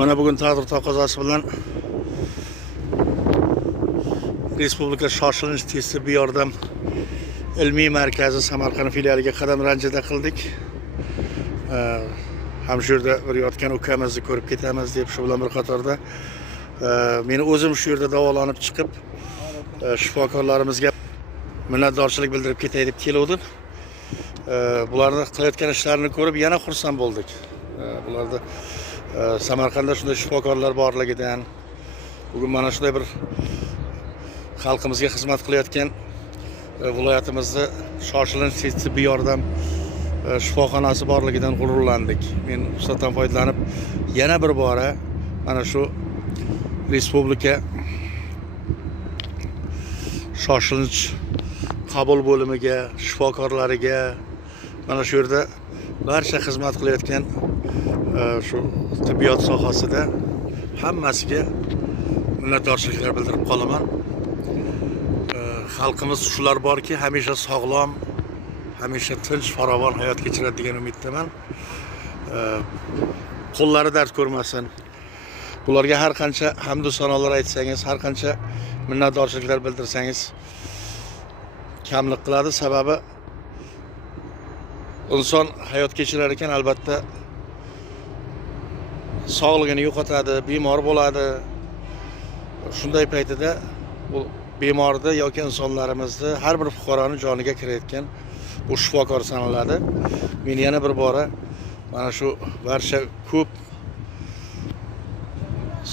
Mana bugun taqdir taqozosi bilan Respublika shoshilinch tez tibbiy yordam ilmiy markazi Samarqand filialiga qadam ranjida qildik. Ham shu yerda bir yotgan ukamizni ko'rib ketamiz deb shu bilan bir qatorda meni o'zim shu yerda davolanib chiqib shifokorlarimizga minnatdorchilik bildirib ketay deb keldim. Bularni qilayotgan ishlarini ko'rib yana xursand bo'ldik. Bularda Samarqandda shunday shifokorlar borligidan, bugun mana shunday bir xalqimizga xizmat qilayotgan viloyatimizda shoshilinch tibbiy yordam shifoxonasi borligidan g'ururlandik. Men fursatdan foydalanib yana bir bora mana shu respublika shoshilinch qabul bo'limiga, shifokorlariga, mana shu yerda barcha xizmat qilayotgan shu tibbiyot sohasida hammasiga minnatdorchiliklar bildirib qolaman. Xalqimiz shular borki, hamisha sog'lom, hamisha tinch, farovon hayot kechiradi degan umiddaman. Qo'llari dard ko'rmasin. Bularga har qancha hamd va sanolar aytsangiz, har qancha minnatdorchiliklar bildirsangiz kamlik qiladi. Sababi inson hayot kechirar ekan, albatta sog'ligini yo'qotadi, bemor bo'ladi. Shunday paytida bu bemorni yoki insonlarimizni, har bir fuqaroni joniga kirayotgan bu shifokor sanaladi. Men yana bir bora mana shu barcha ko'p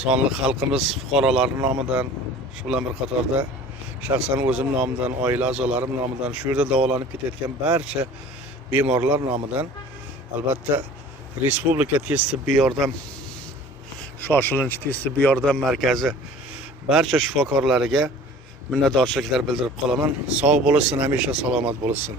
sonli xalqimiz fuqarolari nomidan, shu bilan bir qatorda shaxsan o'zim nomidan, oila a'zolarim nomidan, shu yerda davolanib ketayotgan barcha bemorlar nomidan, albatta Respublika tez tibbiy yordam shoshilinch tez tibbiy yordam markazi barcha shifokorlariga minnatdorchiliklar bildirib qolaman. Sog' bo'lsin, hamisha salomat bo'lsin.